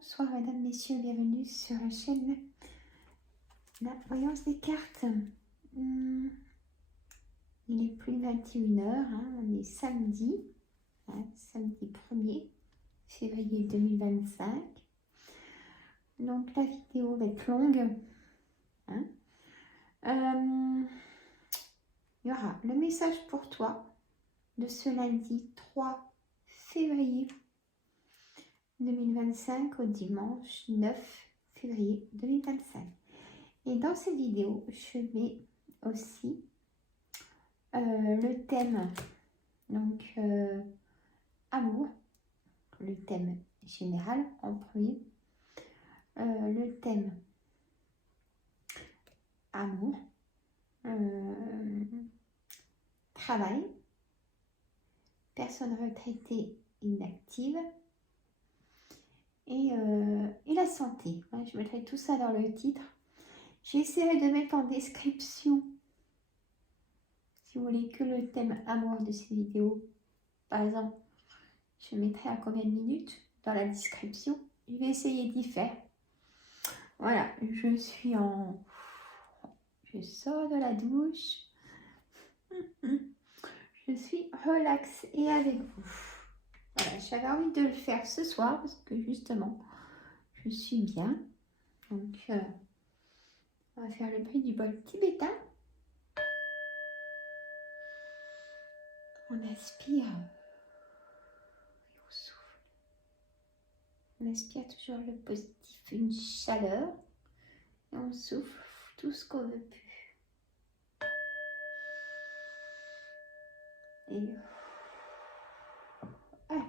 Bonsoir mesdames, messieurs, bienvenue sur la chaîne La Voyance des Cartes. Il est plus 21h, on est samedi, samedi 1er février 2025. Donc la vidéo va être longue. Il y aura le message pour toi de ce lundi 3 février 2025 au dimanche 9 février 2025. Et dans cette vidéo, je mets aussi le thème, donc amour, le thème général en premier, le thème amour, travail, personne retraitée inactive et la santé. Je mettrai tout ça dans le titre. J'essaierai de mettre en description, si vous voulez, que le thème amour de ces vidéos. Par exemple, je mettrai à combien de minutes dans la description. Je vais essayer d'y faire. Voilà, je sors de la douche. Je suis relaxée avec vous. Voilà, j'avais envie de le faire ce soir parce que justement, je suis bien. Donc, on va faire le bruit du bol tibétain. On aspire et on souffle. On aspire toujours le positif, une chaleur. Et on souffle tout ce qu'on veut plus. Et allez,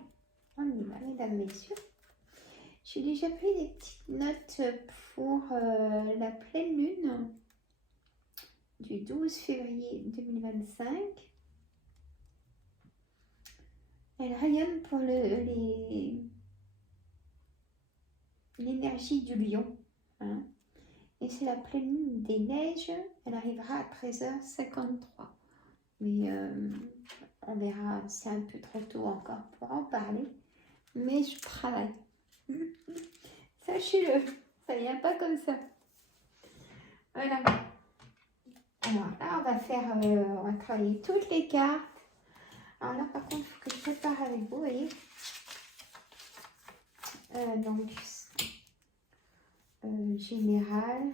on y va, mesdames, messieurs. J'ai déjà pris des petites notes pour la pleine lune du 12 février 2025. Elle rayonne pour l'énergie du lion. Et c'est la pleine lune des neiges. Elle arrivera à 13h53. Mais on verra, c'est un peu trop tôt encore pour en parler. Mais je travaille. Sachez-le, ça vient pas comme ça. Voilà. Alors là, on va travailler toutes les cartes. Alors là, par contre, il faut que je prépare avec vous, vous voyez. Donc, général.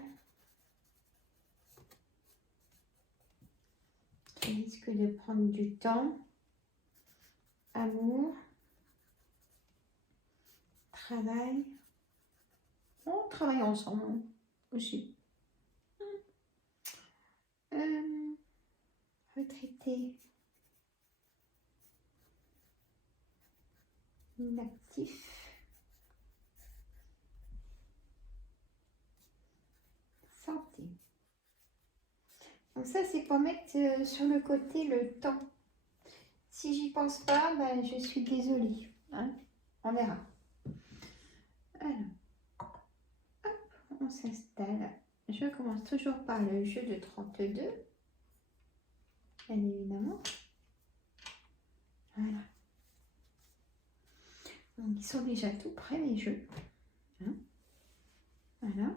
Qui risque de prendre du temps. Amour. Travail. On travaille ensemble aussi. Retraité. Inactif. Santé. Donc ça, c'est pour mettre sur le côté le temps. Si j'y pense pas, ben, je suis désolée. On verra. Alors, hop, on s'installe. Je commence toujours par le jeu de 32. Bien évidemment. Voilà. Donc, ils sont déjà tout prêts, les jeux. Voilà.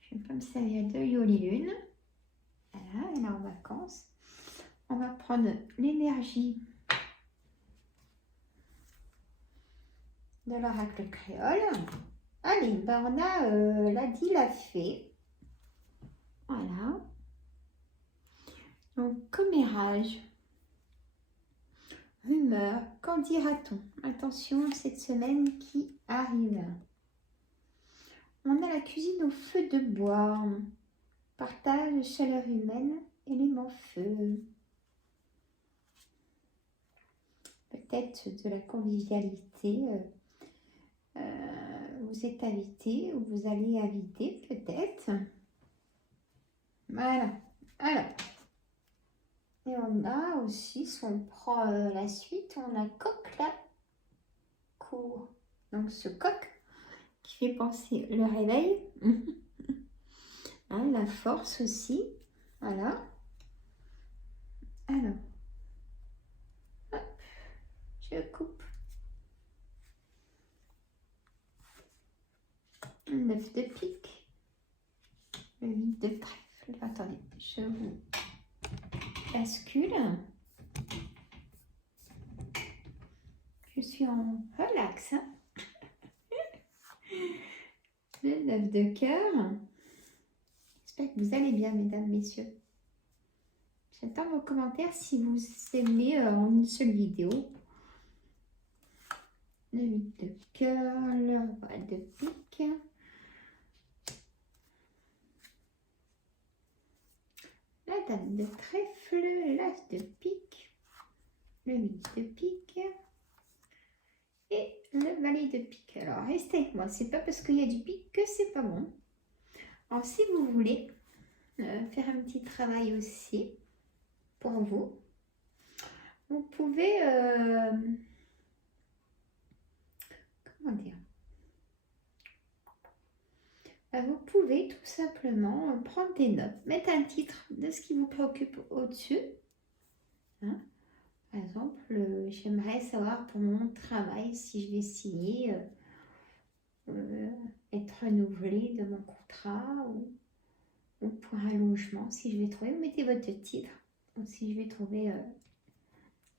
Je vais pas me servir de Yoli Lune. Voilà, elle est en vacances. On va prendre l'énergie de l'oracle créole. Allez, ben on a l'a dit, l'a fait. Voilà. Donc, commérage. Rumeur, qu'en dira-t-on? Attention, cette semaine qui arrive. On a la cuisine au feu de bois. Partage, chaleur humaine, élément feu. Peut-être de la convivialité. Vous êtes invité ou vous allez inviter peut-être. Voilà. Alors. Et on a aussi, si on prend la suite, on a coq la cour. Donc ce coq qui fait penser le réveil. La force aussi. Voilà. Alors. Hop, je coupe. 9 de pique, le 8 de trèfle. Attendez, je vous bascule. Je suis en relax. Hein. Le 9 de cœur. J'espère que vous allez bien, mesdames, messieurs. J'attends vos commentaires si vous aimez en une seule vidéo. Le 8 de cœur, le roi de pique. La dame de trèfle, l'as de pique, le 8 de pique et le valet de pique. Alors, restez avec moi. C'est pas parce qu'il y a du pique que c'est pas bon. Alors, si vous voulez faire un petit travail aussi pour vous, vous pouvez... comment dire, vous pouvez tout simplement prendre des notes, mettre un titre de ce qui vous préoccupe au-dessus. Hein. Par exemple, j'aimerais savoir pour mon travail si je vais signer, être renouvelé de mon contrat ou pour un logement, si je vais trouver, vous mettez votre titre, ou si je vais trouver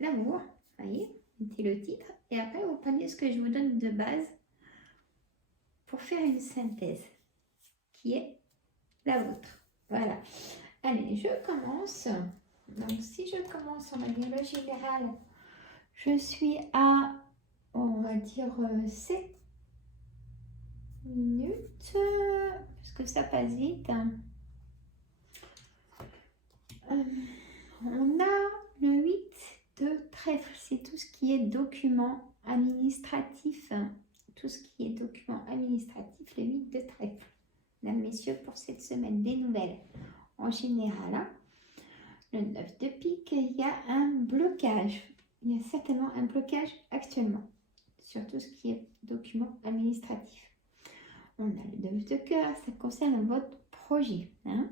l'amour, voyez, mettez le titre, et après vous prenez ce que je vous donne de base pour faire une synthèse qui est la vôtre. Voilà. Allez, je commence. Donc, si je commence, on va dire le général, je suis à, on va dire, 7 minutes, parce que ça passe vite. Hein. On a le 8 de trèfle, c'est tout ce qui est document administratif. Hein. Tout ce qui est document administratif, le 8 de trèfle. Mesdames, messieurs, pour cette semaine, des nouvelles en général. Hein. Le 9 de pique, il y a un blocage. Il y a certainement un blocage actuellement sur tout ce qui est document administratif. On a le 9 de cœur, ça concerne votre projet. Hein.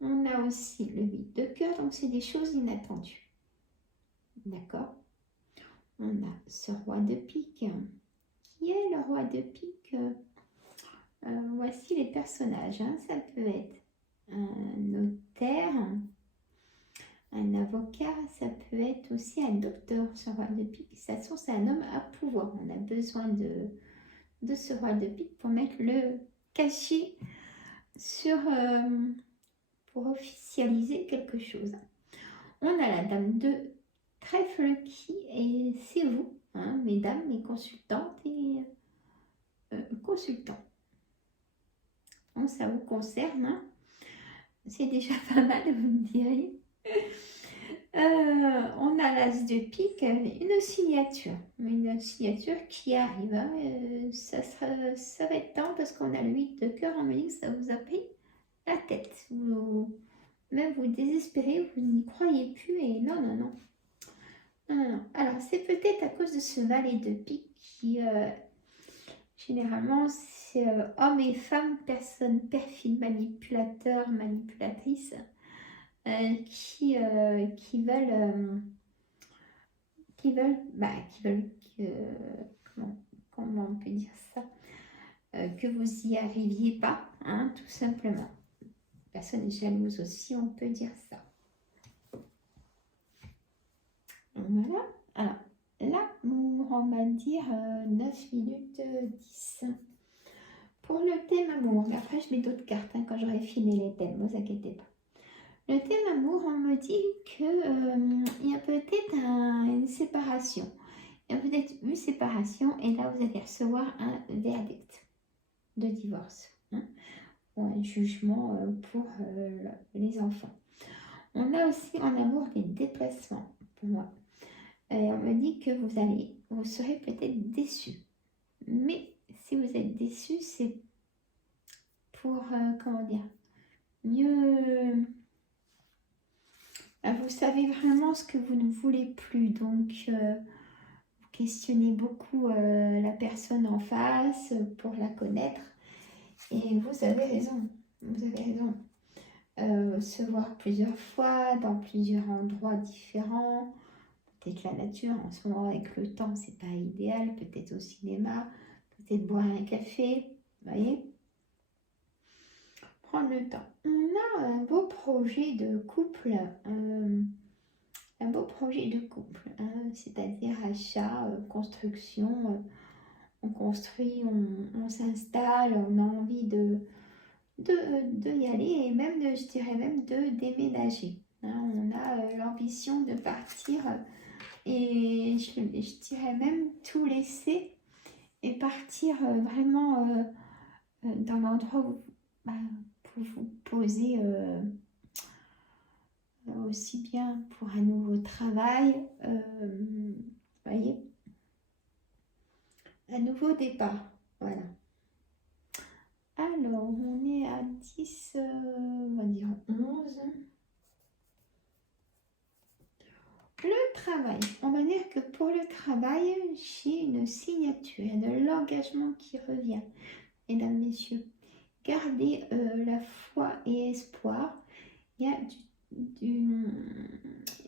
On a aussi le 8 de cœur, donc c'est des choses inattendues. D'accord. On a ce roi de pique. Qui est le roi de pique? Voici les personnages. Hein. Ça peut être un notaire, un avocat, ça peut être aussi un docteur, ce roi de pique. De toute façon, c'est un homme à pouvoir. On a besoin de ce roi de pique pour mettre le cachet sur, pour officialiser quelque chose. On a la dame de trèfle qui est, c'est vous, hein, mesdames, mes consultantes et consultants. Donc, ça vous concerne, hein. C'est déjà pas mal, vous me direz. On a l'as de pique, une signature qui arrive. Hein. Ça va être temps parce qu'on a le 8 de cœur. On me dit que ça vous a pris la tête. Même vous désespérez, vous n'y croyez plus et non. Alors, c'est peut-être à cause de ce valet de pique qui, généralement, c'est hommes et femmes, personnes perfides, manipulateurs, manipulatrices, qui veulent, comment on peut dire ça, que vous y arriviez pas, hein, tout simplement. Personne jalouse aussi, on peut dire ça. Voilà. Alors, l'amour, on va dire 9 minutes 10. Pour le thème amour, mais après je mets d'autres cartes hein, quand j'aurai fini les thèmes, ne vous inquiétez pas. Le thème amour, on me dit qu'il y a peut-être une séparation. Il y a peut-être une séparation et là vous allez recevoir un verdict de divorce. Hein, ou un jugement pour les enfants. On a aussi en amour des déplacements pour moi. Et on me dit que vous serez peut-être déçus. Mais si vous êtes déçus, c'est pour, comment dire, mieux... Vous savez vraiment ce que vous ne voulez plus. Donc, vous questionnez beaucoup la personne en face pour la connaître. Et vous avez raison. Vous avez raison. Se voir plusieurs fois, dans plusieurs endroits différents. Peut-être la nature, en ce moment avec le temps, c'est pas idéal. Peut-être au cinéma, peut-être boire un café. Vous voyez? Prendre le temps. On a un beau projet de couple, un beau projet de couple, hein, c'est-à-dire achat, construction, on construit, on s'installe, on a envie de y aller et même, je dirais même de déménager. Hein. On a l'ambition de partir et je dirais même tout laisser et partir vraiment dans l'endroit où, bah, pour vous poser aussi bien pour un nouveau travail, voyez, un nouveau départ. Voilà. Alors, on est à 10, on va dire 11. Le travail. On va dire que pour le travail, j'ai une signature, il y a de l'engagement qui revient. Mesdames, messieurs, gardez la foi et espoir. Il y a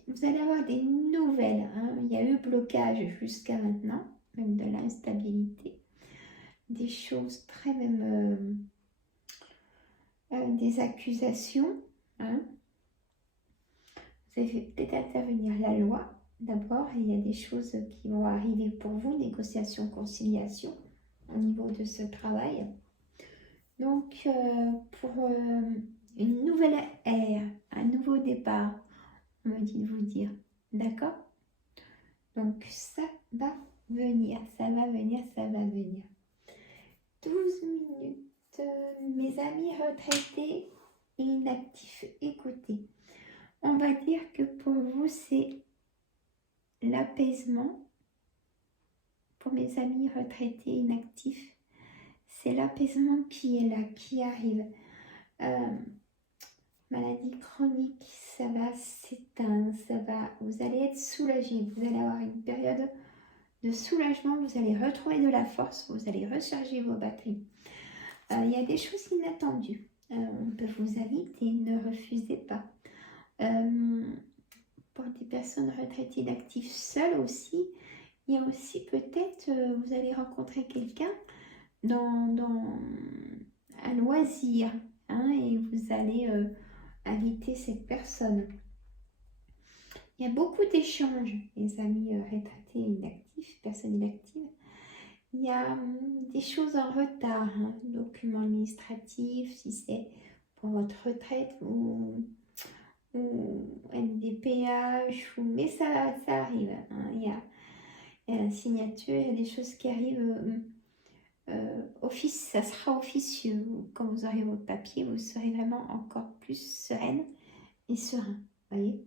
vous allez avoir des nouvelles. Hein. Il y a eu blocage jusqu'à maintenant, même de l'instabilité. Des choses très même... des accusations. Hein. Vous avez fait peut-être intervenir la loi d'abord. Il y a des choses qui vont arriver pour vous, négociation, conciliation au niveau de ce travail. Donc, pour une nouvelle ère, un nouveau départ, on me dit de vous dire, d'accord? Donc, ça va venir, ça va venir, ça va venir. 12 minutes, mes amis retraités et inactifs, écoutez. On va dire que pour vous, c'est l'apaisement. Pour mes amis retraités, inactifs, c'est l'apaisement qui est là, qui arrive. Maladie chronique, ça va s'éteindre, vous allez être soulagé, vous allez avoir une période de soulagement, vous allez retrouver de la force, vous allez recharger vos batteries. Il y a des choses inattendues, on peut vous inviter, ne refusez pas. Pour des personnes retraitées inactives seules aussi, il y a aussi peut-être, vous allez rencontrer quelqu'un dans un loisir, hein, et vous allez inviter cette personne. Il y a beaucoup d'échanges, les amis retraités et inactifs, personnes inactives. Il y a des choses en retard, hein, documents administratifs, si c'est pour votre retraite ou NDPH, mais ça arrive. Hein. Il y a la signature, il y a des choses qui arrivent. Ça sera officieux. Quand vous aurez votre papier, vous serez vraiment encore plus sereine et serein. Voyez.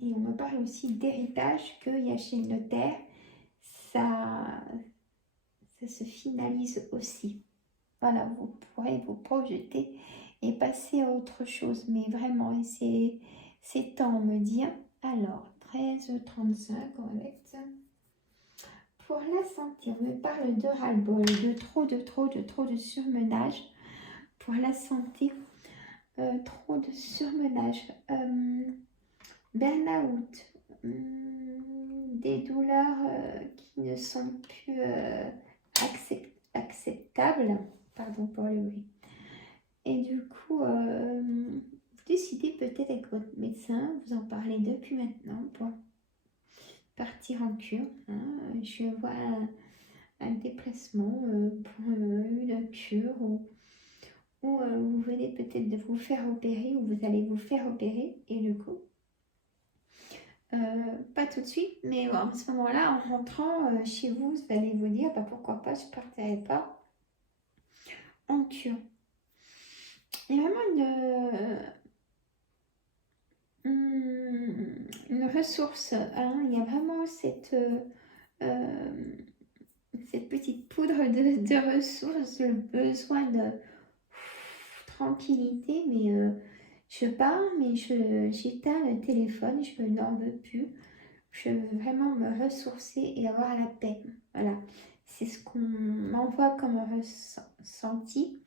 Et on me parle aussi d'héritage qu'il y a chez le notaire. Ça se finalise aussi. Voilà, vous pourrez vous projeter et passer à autre chose. Mais vraiment, c'est temps, on me dit. Alors, 13h35, on va mettre... Pour la santé, on me parle de ras-le-bol, de trop de surmenage. Pour la santé, trop de surmenage. Burn-out, des douleurs qui ne sont plus acceptables. Pardon pour le bruit. Et du coup, vous décidez peut-être avec votre médecin, vous en parlez depuis maintenant pour partir en cure. Hein. Je vois un déplacement pour une cure ou vous venez peut-être de vous faire opérer ou vous allez vous faire opérer et le coup, pas tout de suite, mais bon, à ce moment-là, en rentrant chez vous, vous allez vous dire bah, pourquoi pas, je ne partirai pas en cure. Il y a vraiment une ressource, hein. Il y a vraiment cette petite poudre de ressources, le besoin de tranquillité, mais je pars, mais j'éteins le téléphone, je n'en veux plus. Je veux vraiment me ressourcer et avoir la paix. Voilà, c'est ce qu'on m'envoie comme ressenti.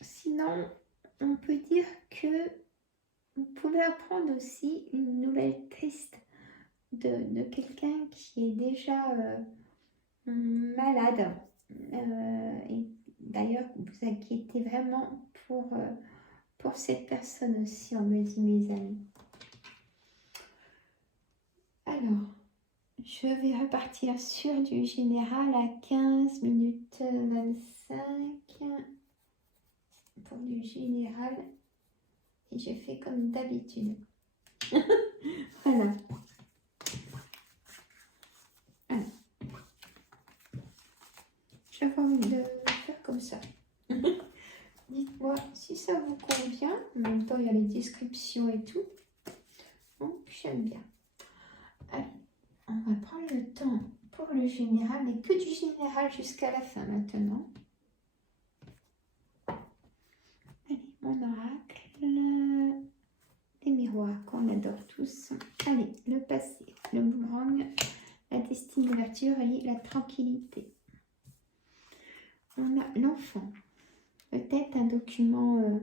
Sinon, on peut dire que vous pouvez apprendre aussi une nouvelle triste de quelqu'un qui est déjà malade. Et d'ailleurs, vous inquiétez vraiment pour cette personne aussi, on me dit mes amis. Alors, je vais repartir sur du général à 15 minutes 25 pour du général. Et je fais comme d'habitude. Voilà. Alors, je vais le faire comme ça. Dites-moi si ça vous convient. En même temps, il y a les descriptions et tout. Donc, j'aime bien. Allez, on va prendre le temps pour le général, mais que du général jusqu'à la fin maintenant. Allez, mon oracle, les miroirs qu'on adore tous. Allez, le passé, le boomerang, la destinée, l'ouverture et la tranquillité. On a l'enfant. Peut-être un document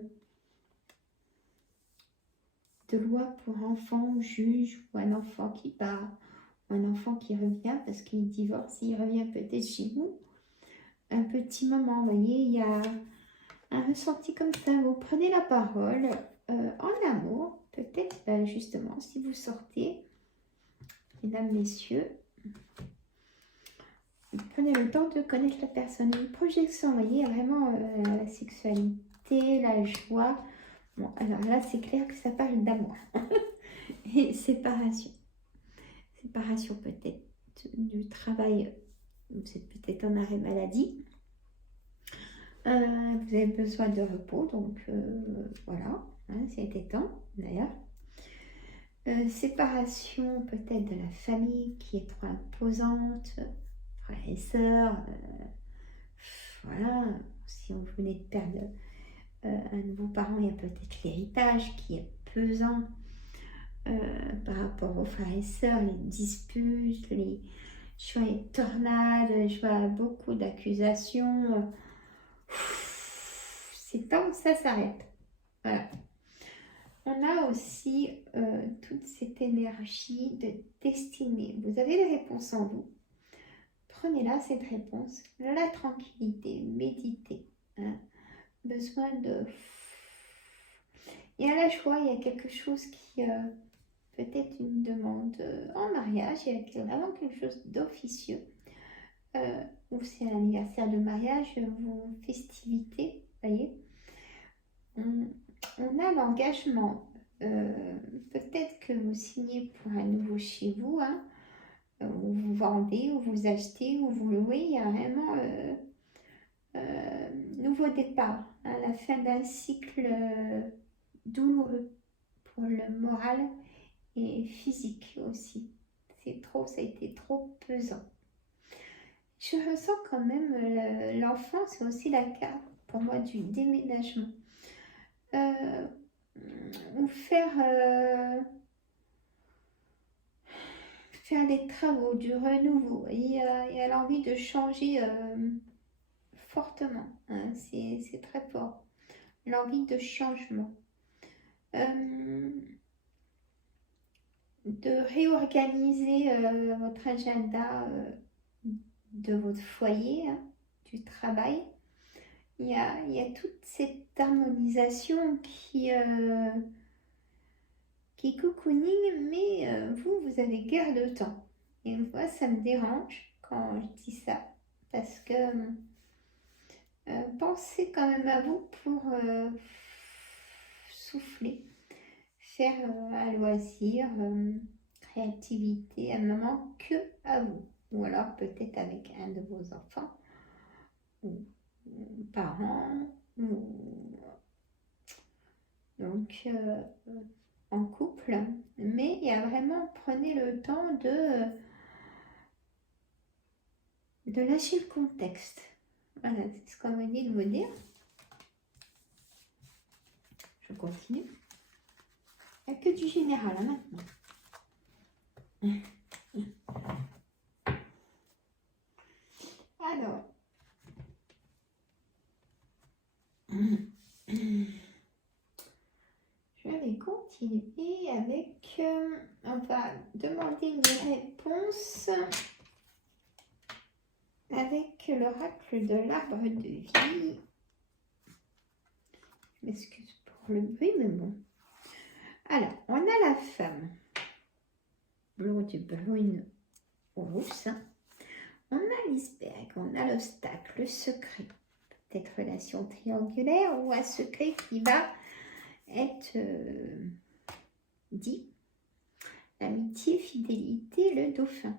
de loi pour enfant, juge, ou un enfant qui part, ou un enfant qui revient parce qu'il divorce, il revient peut-être chez vous. Un petit moment, vous voyez, il y a un ressenti comme ça. Vous prenez la parole en amour, peut-être justement si vous sortez, mesdames, messieurs, prenez le temps de connaître la personne. Une projection, vous voyez, vraiment la sexualité, la joie. Bon, alors là, c'est clair que ça parle d'amour. Et séparation. Séparation peut-être du travail. Vous êtes peut-être en arrêt maladie. Vous avez besoin de repos, donc voilà. Hein, c'était temps, d'ailleurs. Séparation peut-être de la famille qui est trop imposante. Frères et sœurs. Voilà. Si vous venez de perdre un de vos parents, il y a peut-être l'héritage qui est pesant par rapport aux frères et sœurs, les disputes, je vois les tornades, je vois beaucoup d'accusations. C'est temps que ça s'arrête. Voilà. On a aussi toute cette énergie de destinée. Vous avez les réponses en vous. Prenez-la, cette réponse. La tranquillité, méditez. Hein. Besoin de... Il y a la joie, il y a quelque chose qui... peut-être une demande en mariage, il y a vraiment quelque chose d'officieux. Ou c'est un anniversaire de mariage, vos festivités, vous voyez. On a l'engagement. Peut-être que vous signez pour un nouveau chez vous, hein, ou vous vendez, ou vous achetez, ou vous louez. Il y a vraiment nouveau départ, hein, la fin d'un cycle douloureux pour le moral et physique aussi. C'est trop, ça a été trop pesant. Je ressens quand même l'enfant, c'est aussi la carte pour moi du déménagement. Ou faire des travaux, du renouveau. Il y a l'envie de changer fortement. Hein, c'est très fort. L'envie de changement. De réorganiser votre agenda de votre foyer, hein, du travail. Il y a toute cette harmonisation qui cocooning, mais vous avez guère de temps. Et moi, ça me dérange quand je dis ça, parce que pensez quand même à vous pour souffler, faire un loisir, créativité, un moment que à vous. Ou alors peut-être avec un de vos enfants, ou parents, donc en couple. Mais il y a vraiment, prenez le temps de lâcher le contexte. Voilà, c'est ce qu'on m'a dit de vous dire. Je continue. Il n'y a que du général hein, maintenant. Alors, je vais continuer avec... on va demander une réponse avec l'oracle de l'arbre de vie. Je m'excuse pour le bruit, mais bon. Alors, on a la femme. Blond du brune rousse. On a l'iceberg, on a l'obstacle, le secret. Peut-être relation triangulaire ou un secret qui va être dit. L'amitié, fidélité, le dauphin.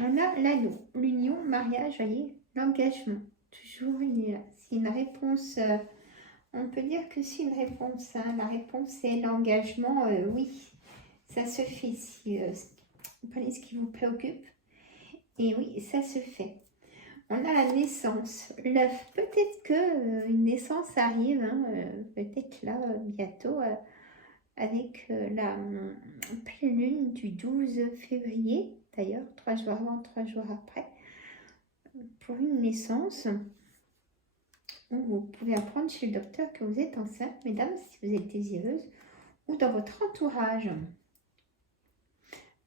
On a l'anneau, l'union, mariage, voyez, l'engagement. Toujours, c'est une réponse, on peut dire que c'est une réponse. Hein. La réponse est l'engagement, oui, ça se fait. Si vous prenez ce qui vous préoccupe, et oui, ça se fait. On a la naissance, l'œuf. Peut-être que une naissance arrive, hein, peut-être là, bientôt, avec la pleine lune du 12 février, d'ailleurs, 3 jours avant, 3 jours après, pour une naissance. Vous pouvez apprendre chez le docteur que vous êtes enceinte, mesdames, si vous êtes désireuse, ou dans votre entourage.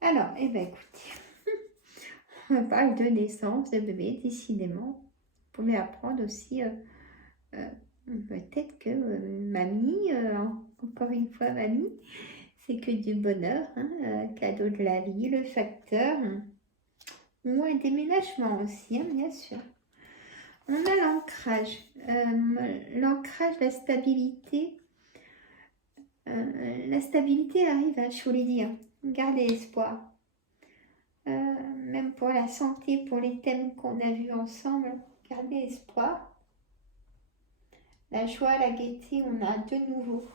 Alors, eh bien, écoutez, on parle de naissance, de bébé, décidément. Vous pouvez apprendre aussi, peut-être que mamie, encore une fois mamie, c'est que du bonheur, hein, cadeau de la vie, le facteur, ou un déménagement aussi, hein, bien sûr. On a l'ancrage, la stabilité. La stabilité arrive, hein, je vous l'ai dit, hein. Gardez espoir. Même pour la santé, pour les thèmes qu'on a vus ensemble, gardez espoir. La joie, la gaieté, on a de nouveau.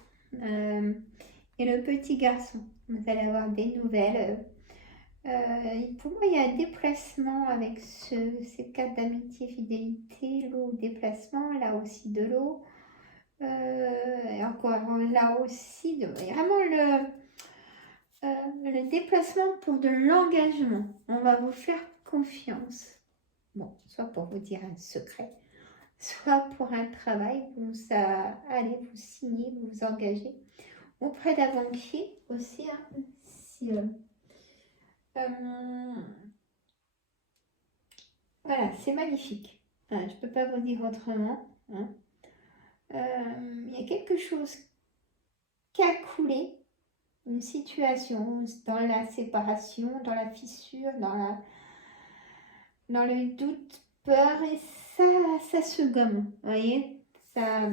Et le petit garçon, vous allez avoir des nouvelles. Pour moi, il y a un déplacement avec ces cartes d'amitié, fidélité, l'eau, déplacement, là aussi de l'eau. Et encore là aussi, vraiment le déplacement pour de l'engagement. On va vous faire confiance. Bon, soit pour vous dire un secret, soit pour un travail, allez vous signer, vous engager auprès d'un banquier aussi. Hein, si, voilà, c'est magnifique. Je ne peux pas vous dire autrement. Hein. Il y a quelque chose qui a coulé, une situation dans la séparation, dans la fissure, dans le doute, peur, et ça se gomme, vous voyez, ça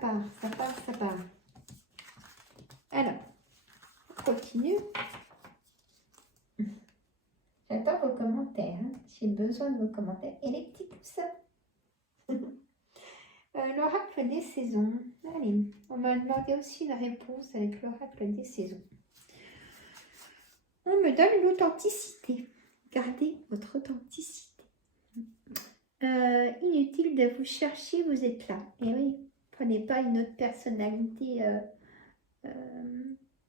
part, ça part, ça part. Alors, on continue. J'attends vos commentaires, hein. J'ai besoin de vos commentaires et les petits pouces. L'oracle des saisons. Allez, on m'a demandé aussi une réponse avec l'oracle des saisons. On me donne l'authenticité. Gardez votre authenticité. Inutile de vous chercher, vous êtes là. Et oui, prenez pas une autre personnalité.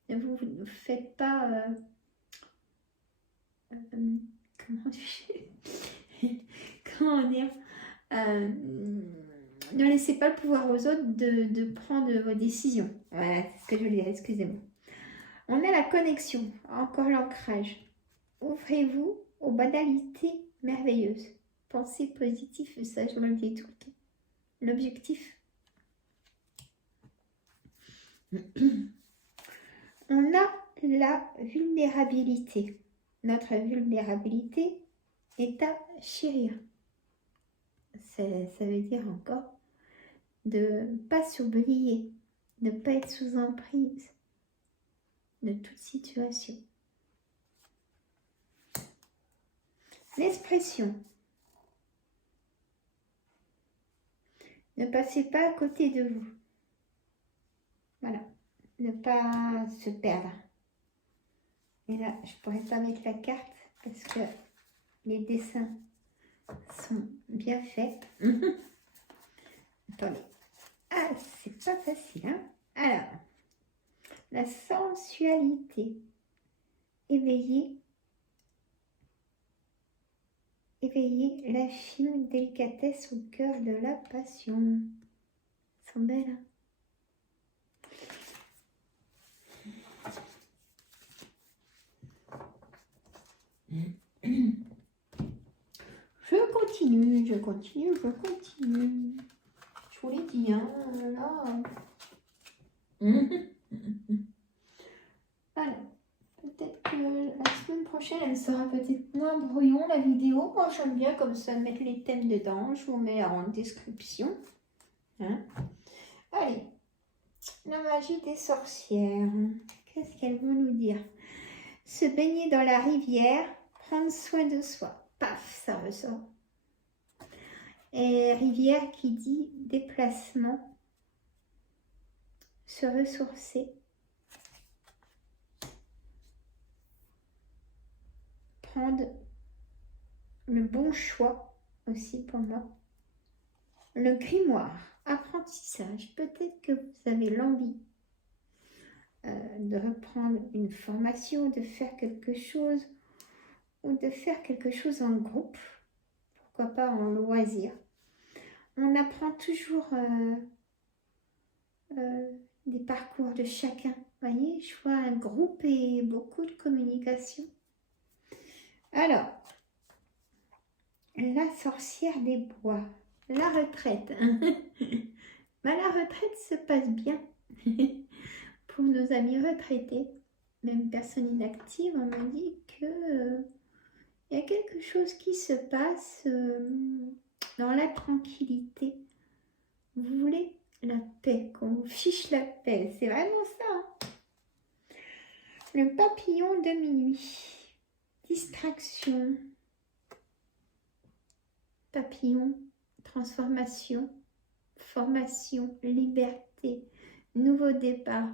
Vous ne faites pas... comment dire ne laissez pas le pouvoir aux autres de prendre vos décisions. Voilà, c'est ce que je veux dire, excusez-moi. On a la connexion, encore l'ancrage. Ouvrez-vous aux banalités merveilleuses. Pensez positif, ça je me le dis tout le temps. L'objectif. On a la vulnérabilité. Notre vulnérabilité est à chérir. Ça veut dire encore de ne pas s'oublier, ne pas être sous emprise de toute situation. L'expression. Ne passez pas à côté de vous. Voilà. Ne pas se perdre. Et là, je ne pourrais pas mettre la carte parce que les dessins sont bien faits. Attendez. Ah, c'est pas facile, hein? Alors, la sensualité. Éveiller la fine délicatesse au cœur de la passion. Elles sont belles, hein. Je continue, je continue, je continue. Je vous l'ai dit, hein, là. Alors, peut-être que la semaine prochaine, elle sera peut-être moins brouillon, la vidéo. Moi, j'aime bien comme ça mettre les thèmes dedans. Je vous mets en description. Hein. Allez, la magie des sorcières. Qu'est-ce qu'elles vont nous dire? Se baigner dans la rivière, prendre soin de soi. Paf, ça ressort. Et rivière qui dit déplacement, se ressourcer, prendre le bon choix aussi pour moi. Le grimoire, apprentissage. Peut-être que vous avez l'envie de reprendre une formation, de faire quelque chose ou de faire quelque chose en groupe. Pourquoi pas en loisir. On apprend toujours des parcours de chacun. Vous voyez, je vois un groupe et beaucoup de communication. Alors, la sorcière des bois, la retraite. Ben, la retraite se passe bien pour nos amis retraités. Même personne inactive, on me dit que y a quelque chose qui se passe dans la tranquillité. Vous voulez la paix, qu'on vous fiche la paix, c'est vraiment ça. Hein. Le papillon de minuit, distraction, papillon, transformation, formation, liberté, nouveau départ,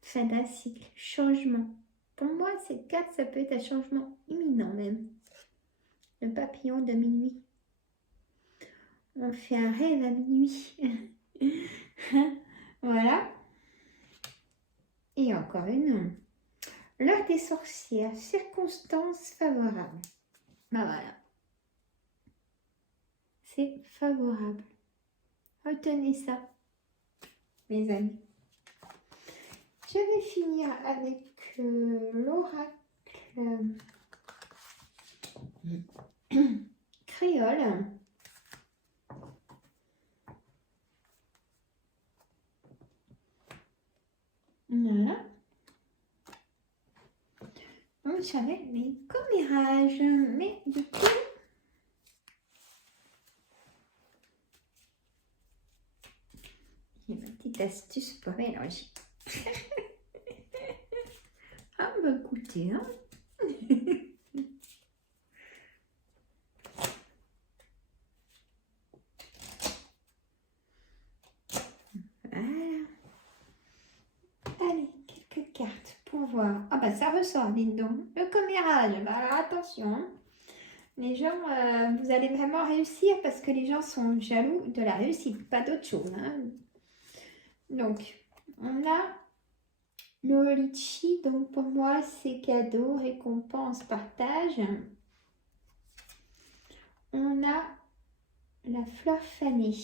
fin d'un cycle, changement. Pour moi, ces 4, ça peut être un changement imminent même. Le papillon de minuit. On fait un rêve à minuit. Voilà. Et encore une. L'heure des sorcières, circonstances favorables. Ben voilà. C'est favorable. Retenez ça, mes amis. Je vais finir avec l'oracle créole. Voilà. Donc, j'avais mes commérages, mais du coup, j'ai ma petite astuce pour mélanger. Ah, bah écoutez, hein. Voilà. Allez, quelques cartes pour voir. Ah bah ça ressort, dites donc. Le commérage, bah alors attention. Hein. Les gens, vous allez vraiment réussir parce que les gens sont jaloux de la réussite, pas d'autre chose. Hein. Donc, on a le litchi, donc pour moi c'est cadeau, récompense, partage. On a la fleur fanée,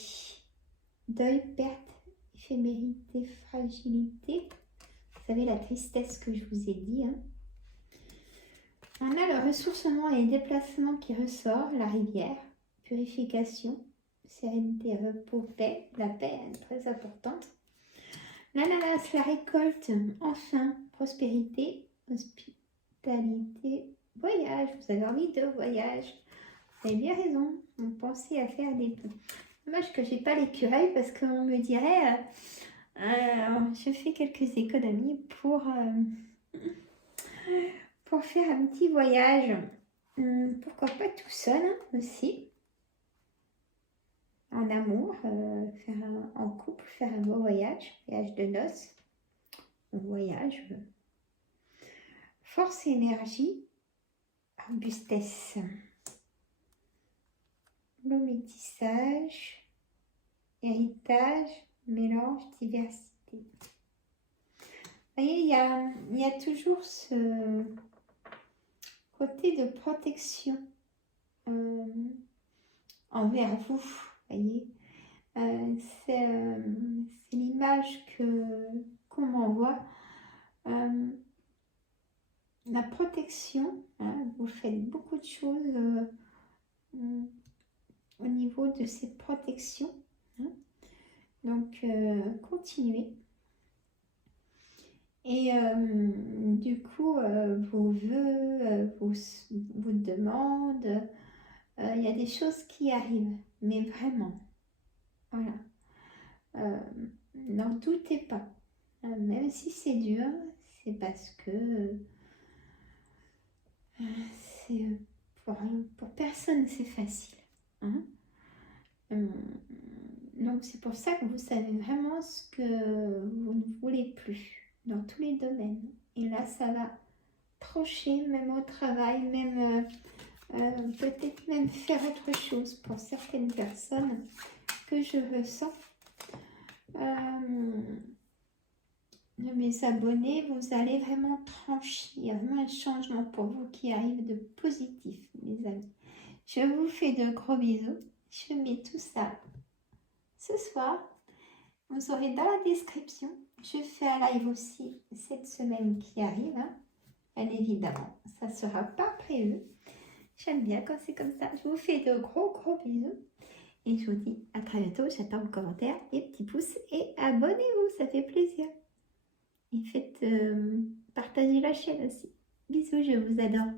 deuil, perte, éphémérité, fragilité. Vous savez la tristesse que je vous ai dit. Hein. On a le ressourcement et les déplacements qui ressort, la rivière, purification, sérénité, repos, paix, la paix est très importante. L'ananas, la récolte, enfin, prospérité, hospitalité, voyage. Vous avez envie de voyage. Vous avez bien raison. Vous pensez à faire des... Dommage que je n'ai pas l'écureuil parce qu'on me dirait je fais quelques économies pour faire un petit voyage. Pourquoi pas tout seul hein, aussi. En amour, en couple, faire un beau voyage de noces, un voyage. Force et énergie, robustesse, le métissage, héritage, mélange, diversité. Vous voyez, il y a toujours ce côté de protection envers vous, voyez. C'est l'image qu'on m'envoie. La protection, hein, vous faites beaucoup de choses au niveau de cette protection. Hein. Donc, continuez. Et du coup, vos vœux, vos demandes, il y a des choses qui arrivent, mais vraiment, voilà. N'en doutez pas. Même si c'est dur, c'est parce que pour personne c'est facile. Hein. Donc c'est pour ça que vous savez vraiment ce que vous ne voulez plus dans tous les domaines. Et là, ça va trancher, même au travail, même peut-être même faire autre chose pour certaines personnes que je ressens. De mes abonnés, vous allez vraiment trancher. Il y a vraiment un changement pour vous qui arrive de positif, mes amis. Je vous fais de gros bisous. Je mets tout ça ce soir. Vous aurez dans la description. Je fais un live aussi cette semaine qui arrive. Hein. Bien évidemment, ça ne sera pas prévu. J'aime bien quand c'est comme ça. Je vous fais de gros bisous. Et je vous dis à très bientôt. J'attends vos commentaires, les petits pouces et abonnez-vous, ça fait plaisir. Et faites partager la chaîne aussi. Bisous, je vous adore.